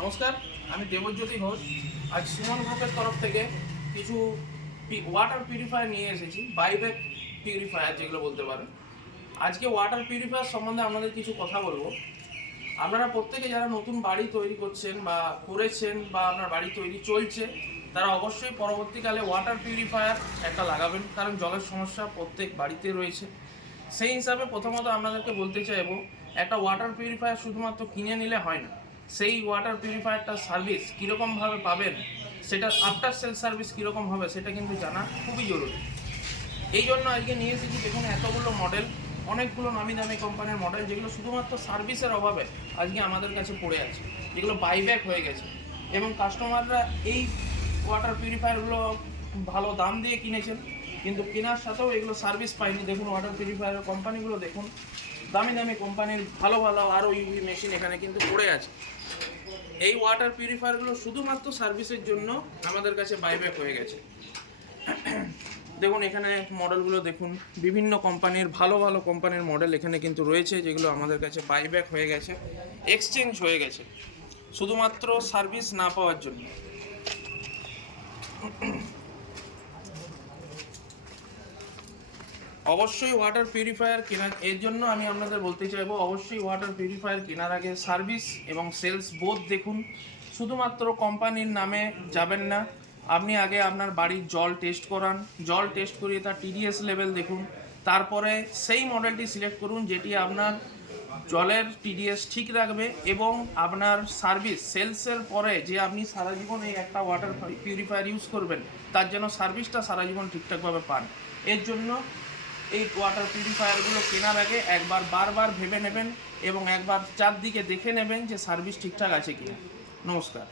নমস্কার, আমি দেবজ্যোতি ঘোষ। আজ সুমন গ্রুপের তরফ থেকে কিছু ওয়াটার পিউরিফায়ার নিয়ে এসেছি, বাইব্যাক পিউরিফায়ার যেগুলো বলতে পারেন। আজকে ওয়াটার পিউরিফায়ার সম্বন্ধে আপনাদের কিছু কথা বলবো। আপনারা প্রত্যেকে যারা নতুন বাড়ি তৈরি করছেন বা করেছেন বা আপনার বাড়ি তৈরি চলছে, তারা অবশ্যই পরবর্তীকালে ওয়াটার পিউরিফায়ার একটা লাগাবেন, কারণ জলের সমস্যা প্রত্যেক বাড়িতে রয়েছে। সেই হিসাবে প্রথমত আপনাদেরকে বলতে চাইবো, একটা ওয়াটার পিউরিফায়ার শুধুমাত্র কিনে নিলে হয় না। সেই ওয়াটার পিউরিফায়ারটার সার্ভিস কীরকমভাবে পাবেন, সেটা আফটার সেল সার্ভিস কীরকম হবে সেটা কিন্তু জানা খুবই জরুরি। এই জন্য আজকে নিয়ে এসেছি, দেখুন এতগুলো মডেল, অনেকগুলো নামি দামি কোম্পানির মডেল, যেগুলো শুধুমাত্র সার্ভিসের অভাবে আজকে আমাদের কাছে পড়ে আছে, যেগুলো বাইব্যাক হয়ে গেছে। এবং কাস্টমাররা এই ওয়াটার পিউরিফায়ারগুলো ভালো দাম দিয়ে কিনেছেন, কিন্তু কেনার সাথেও এগুলো সার্ভিস পায়নি। দেখুন ওয়াটার পিউরিফায়ারের কোম্পানিগুলো দেখুন, দামি দামি কোম্পানির ভালো ভালো আরও ইউভি মেশিন এখানে কিন্তু পড়ে আছে। এই ওয়াটার পিউরিফায়ারগুলো শুধুমাত্র সার্ভিসের জন্য আমাদের কাছে বাইব্যাক হয়ে গেছে। দেখুন এখানে মডেলগুলো দেখুন, বিভিন্ন কোম্পানির ভালো ভালো কোম্পানির মডেল এখানে কিন্তু রয়েছে, যেগুলো আমাদের কাছে বাইব্যাক হয়ে গেছে, এক্সচেঞ্জ হয়ে গেছে শুধুমাত্র সার্ভিস না পাওয়ার জন্য। অবশ্যই ওয়াটার পিউরিফায়ার কেনার, এর জন্য আমি আপনাদের বলতে চাইবো, অবশ্যই ওয়াটার পিউরিফায়ার কেনার আগে সার্ভিস এবং সেলস বোধ দেখুন। শুধুমাত্র কোম্পানির নামে যাবেন না, আপনি আগে আপনার বাড়ির জল টেস্ট করান, জল টেস্ট করিয়ে তার টিডিএস লেভেল দেখুন, তারপরে সেই মডেলটি সিলেক্ট করুন যেটি আপনার জলের টিডিএস ঠিক রাখবে এবং আপনার সার্ভিস সেলসের পরে যে আপনি সারা জীবন এই একটা ওয়াটার পিউরিফায়ার ইউজ করবেন, তার জন্য সার্ভিসটা সারা জীবন ঠিকঠাকভাবে পান। এর জন্য এই ওয়াটার পিউরিফায়ারগুলো কেনার আগে একবার বারবার ভেবে নেবেন এবং একবার চারদিকে দেখে নেবেন যে সার্ভিস ঠিকঠাক আছে কিনা। নমস্কার।